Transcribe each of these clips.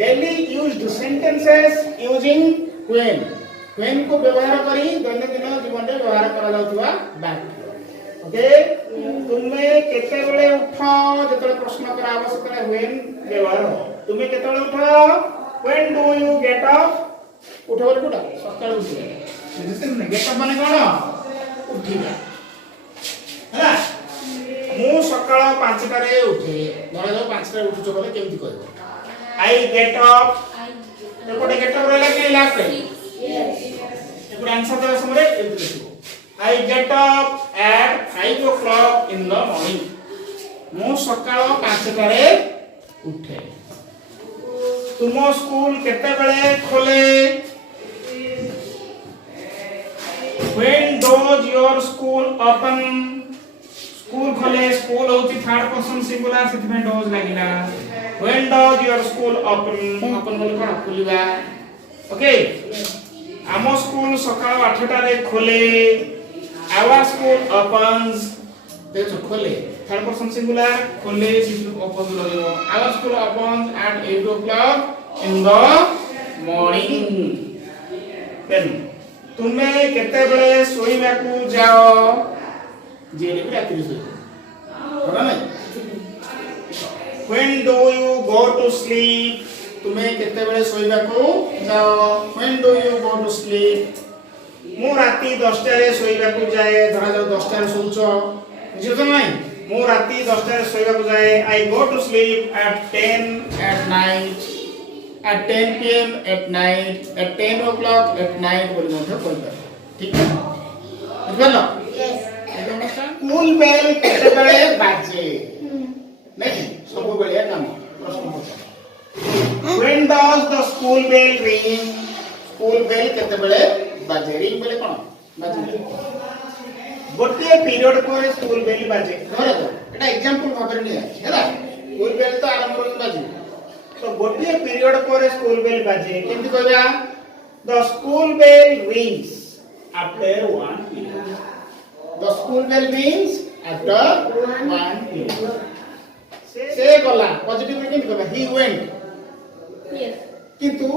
daily used sentences using when को व्यवहार करी दैनंदिन जीवन रे व्यवहार करा जाउतबा वाक्य ओके तुमे केते बेले उठ जेतले प्रश्न करा आवश्यकता when व्यवहार हो तुमे केते बेले उठ when do you get up उठ बोले कोडा सकाळ उठे बुझिस ने गेट अप माने कोन उठिबा हैला मु सकाळ 5 टा रे उठे धरा जाऊ 5 टा उठुचो बोले केमति कहबो I get up तो कोटे गेट अप रहला के लास्ट yes एगुड आंसर दे समय एमति लिखो I get up at 5 o'clock in the morning मु सकाळ 5 टा रे उठे तुमो स्कूल केते बेले खोले when does your school open school खोले स्कूल होती थर्ड पर्सन सिंगुलर सेति में डोज लागिला when does your school open open बोले कोन खुलिबा ओके आमो स्कूल सकाळ 8 टा रे खोले our school opens देखो खोले थर्ड पर्सन सिंगुलर खोले ओपन लगो our school opens at 8 o'clock in the morning then तुमे केते बेले सोइबा को जाओ जेले भी रात्रि सोइबो होला नै when do you go to sleep तुमे केते बेले सोइबा को जाओ when do you go to sleep मु राती 10 टा रे सोइबा को जाए धरा जाओ 10 टा रे सोउचो बुझियो नै मु राती 10 टा रे सोइबा को जाए I go to sleep at 10 at night at 10 pm at night at 10 o'clock at night बोली मथे कहबा ठीक है बुझलो यस स्कूल बेल केते बेले बाजे नहीं सब बेले काम प्रश्न पूछो when does the school bell ring school bell केते बेले बाजे रिंग बेले कोन बाजे गोटे पीरियड पर स्कूल बेल बाजे धरो एटा एग्जांपल भाबरे नि हैला स्कूल बेल तो आरंभ रे बाजे तो गोटे पीरियड पर स्कूल बेल बाजे केमति कहबा the school bell rings after 1 period the school bell rings after 1 period से गला पॉजिटिव रे केमति कहबा he went yes किंतु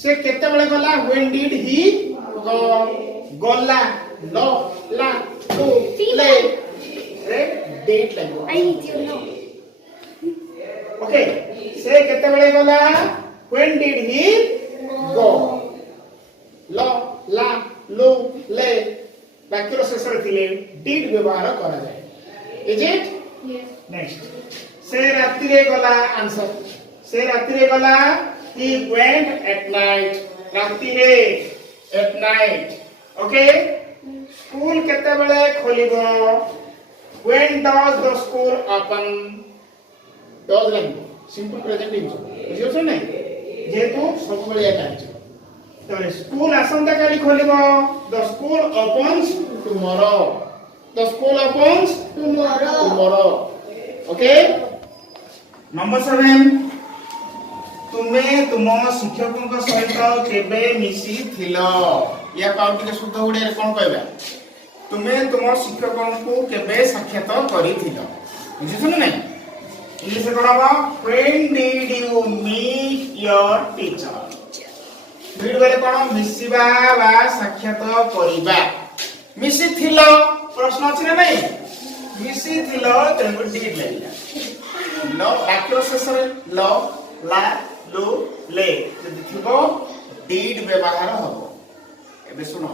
से केते बेले गला when did he go गला नो ला टू ले रे डेट लागो I need to know okay से केते बेले गला when did he go लो ला लो ले वाक्यर शेष रे थिले डिड व्यवहार करा जाय इज इट यस नेक्स्ट से रात्रि रे गला आंसर से रात्रि रे गला he went at night रात्रि रे at night ओके स्कूल केते बेले खोलिबो when does the school open does लागो सिंपल प्रेजेंट यूज बुझियो छ नै जेतु सब बेले एटा अछि तरे स्कूल आसंता काली खोलिबो the school opens tomorrow the school opens tomorrow okay number 7 तुमे तुम शिक्षकक सहित केबे मिसी थिलो या पाउटी के शुद्ध उड़े रे कोन कहबा तुमे तुम शिक्षकन को केबे साक्षात करिथिलो बुझिछ न नै इंग्लिश रे कहबा when did you meet your teacher meet बेले कोन मिसिबा बा साक्षात करिबा मिसी थिलो प्रश्न अछि न नै मिसी थिलो तेबे डिड लेला लो वाक्य शेष रे लो ला लो ले जदि थिबो डिड व्यवहार हबो एबे सुनो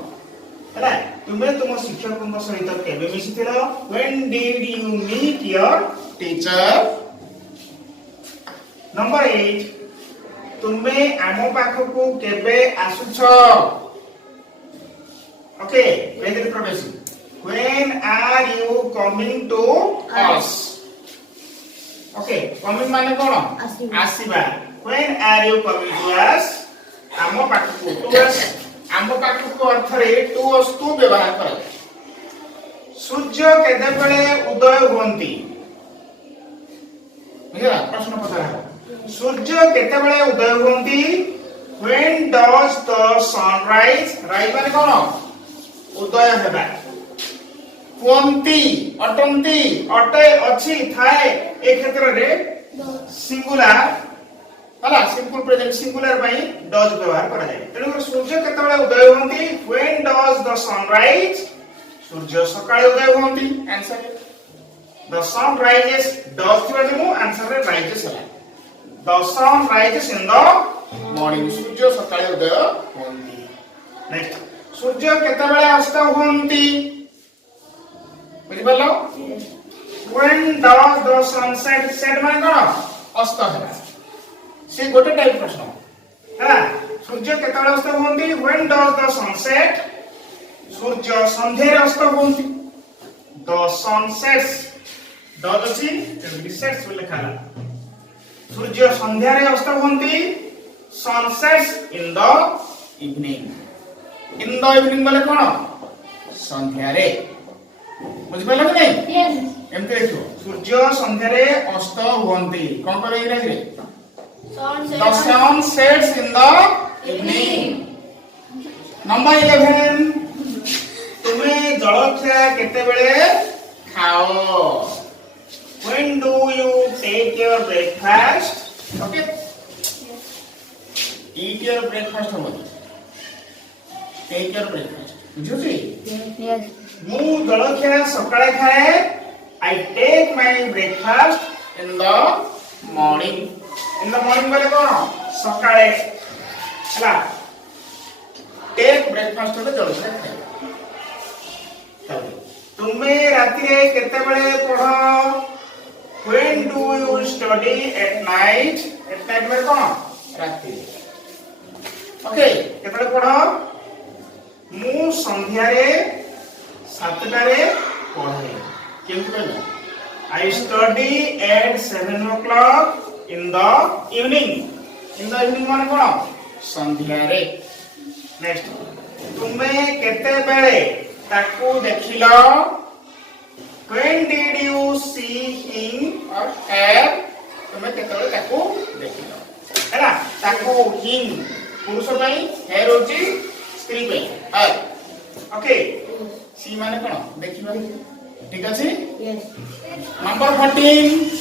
हला तुमे तुम शिक्षकक सहित केबे मिसिथिलो when did you meet your teacher number 8 तुमे आमो पाखकु केबे आसुछो ओके वेदर प्रवेश when are you coming to us okay coming माने कोन आसीबा when are you coming to us Amo पाखकु to us आमो पाखकु अर्थ रे to us to व्यवहार करा सूर्य केते बेले उदय होंती बुझला प्रश्न पचरा सूर्य केते बेले उदय होंती when does the sun rise rise माने कोन उदय हेबा कोंती अटंती अटे अछि थाए ए क्षेत्र रे सिंगुलर हला सिंपल प्रेजेंट सिंगुलर पई डज व्यवहार करा जाय तेनु सूर्य केतबेले उदय होंती when does the sun rise सूर्य सकाळे उदय होंती answer the sun rises does थिबा जमु आंसर रे राइजेस हला the sun rises in the morning सूर्य सकाळे उदय होंती नेक्स्ट सूर्य केतबेले अस्त होंती बुझि पालो when does the sun set set माने कोन अस्त है से गोटे टाइप प्रश्न है सूर्य केतबेले अस्त होंती व्हेन डज द सनसेट सूर्य संध्यारे अस्त होंती द सनसेट्स डज अछि तेबि सेट्स बोले खाला सूर्य संध्यारे अस्त होंती सनसेट्स इन द इवनिंग बोले कोन संध्यारे बुझि पालो कि नहीं यस एमते देखो सूर्य संध्यारे अस्त होंती कोन करे इंग्लिश रे The sun sets in the evening. Number 11. तुमे जलखिया केते बेले खाओ? When do you take your breakfast? Okay. Eat your breakfast होगा. Take your breakfast. बुझो जी? Yes. मु जलखिया सकाळे खाए. I take my breakfast in the morning. In the morning बोले कोन सकाळे हला टेक ब्रेकफास्ट होले जलखिया खाए तुमे राती रे केते बेले पढो when do you study at night में कोन राती ओके केते बेले पढो मु संध्या रे 7 टा रे पढे केमति कहला I study at 7 o'clock in the evening माने कोन संध्या रे नेक्स्ट तुमे केते बेले ताकू देखिलो when did you see him or her तुमे केते बेले ताकू देखिलो हैला ताकू him पुरुष पई her होची स्त्री पई her ओके सी माने कोन देखिबा ठीक अछि यस नंबर 14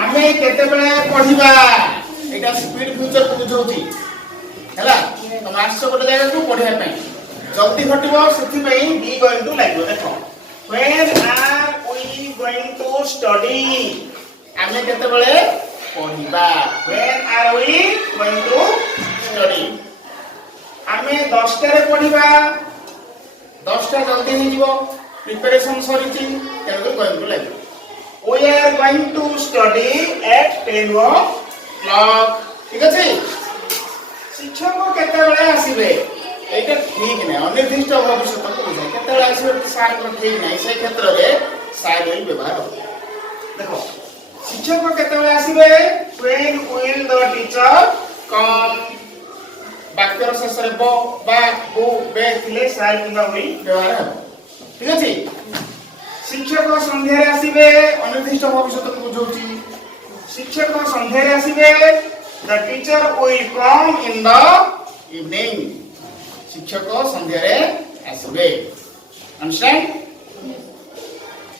आमे केते बेले पढिबा एटा स्पीड फ्यूचर को बुझौती हैला तो मार्क्स गोटे जागा को पढिया पई जल्दी घटिबो सेति पई बी गोइंग टू लागो देखो when are we going to study आमे केते बेले पढिबा when are we going to study आमे 10 टा रे पढिबा 10 टा जल्दी हो जिवो प्रिपरेशन सरिची तेनु गोइंग टू लागो we are going to study at 10 o'clock ठीक আছে शिक्षक केते बेले आसीबे एटा ठीक नै अनिर्दिष्ट भविष्य को बुझाय केते बेले आसीबे सार को ठीक नै से क्षेत्र रे सार ही व्यवहार हो देखो शिक्षक केते बेले आसीबे when will the teacher come वाक्यर शेष रे बो बा बो बे थिले सार किबा होई व्यवहार हो ठीक আছে शिक्षक संध्यारे आसीबे अनिर्दिष्ट भविष्य को बुझौची शिक्षक संध्यारे आसीबे the teacher will come in the evening शिक्षक संध्यारे आसीबे अंडरस्टैंड